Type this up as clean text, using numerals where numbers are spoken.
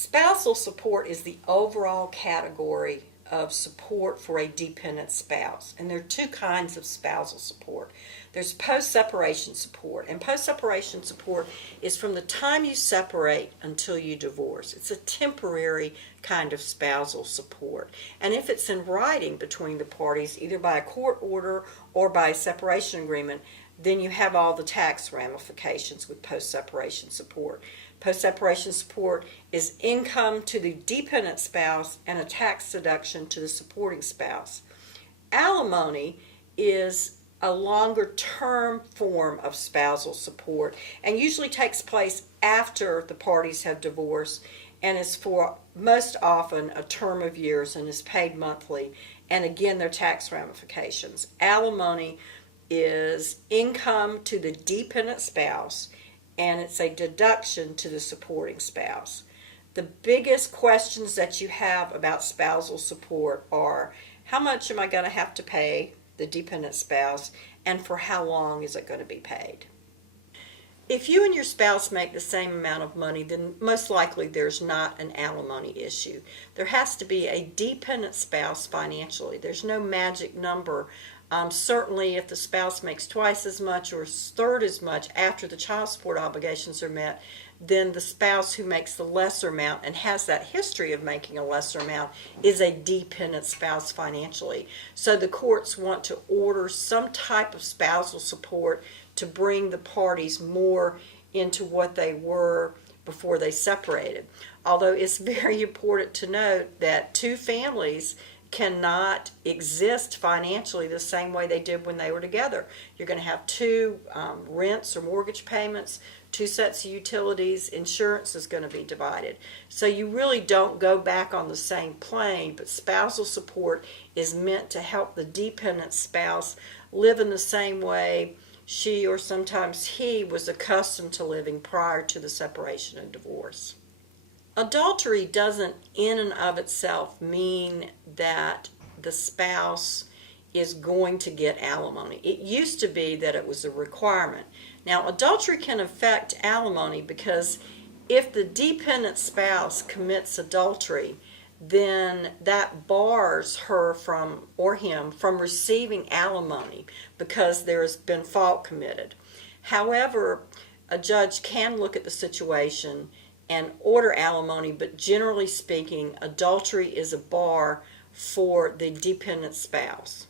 Spousal support is the overall category of support for a dependent spouse. And there are two kinds of spousal support. There's post-separation support. And post-separation support is from the time you separate until you divorce. It's a temporary kind of spousal support. And if it's in writing between the parties, either by a court order or by a separation agreement, then you have all the tax ramifications with post-separation support. Post-separation support is income to the dependent spouse and a tax deduction to the supporting spouse. Alimony is a longer-term form of spousal support and usually takes place after the parties have divorced and is for most often a term of years and is paid monthly. And again, there are tax ramifications. Alimony is income to the dependent spouse and it's a deduction to the supporting spouse. The biggest questions that you have about spousal support are, how much am I going to have to pay the dependent spouse, and for how long is it going to be paid? If you and your spouse make the same amount of money, then most likely there's not an alimony issue. There has to be a dependent spouse financially. There's no magic number. Certainly if the spouse makes twice as much or a third as much after the child support obligations are met, then the spouse who makes the lesser amount and has that history of making a lesser amount is a dependent spouse financially. So the courts want to order some type of spousal support to bring the parties more into what they were before they separated. Although it's very important to note that two families cannot exist financially the same way they did when they were together. You're going to have two rents or mortgage payments, two sets of utilities, insurance is going to be divided. So you really don't go back on the same plane, but spousal support is meant to help the dependent spouse live in the same way she or sometimes he was accustomed to living prior to the separation and divorce. Adultery doesn't in and of itself mean that the spouse is going to get alimony. It used to be that it was a requirement. Now, adultery can affect alimony because if the dependent spouse commits adultery, then that bars her from, or him, from receiving alimony because there has been fault committed. However, a judge can look at the situation and order alimony, but generally speaking, adultery is a bar for the dependent spouse.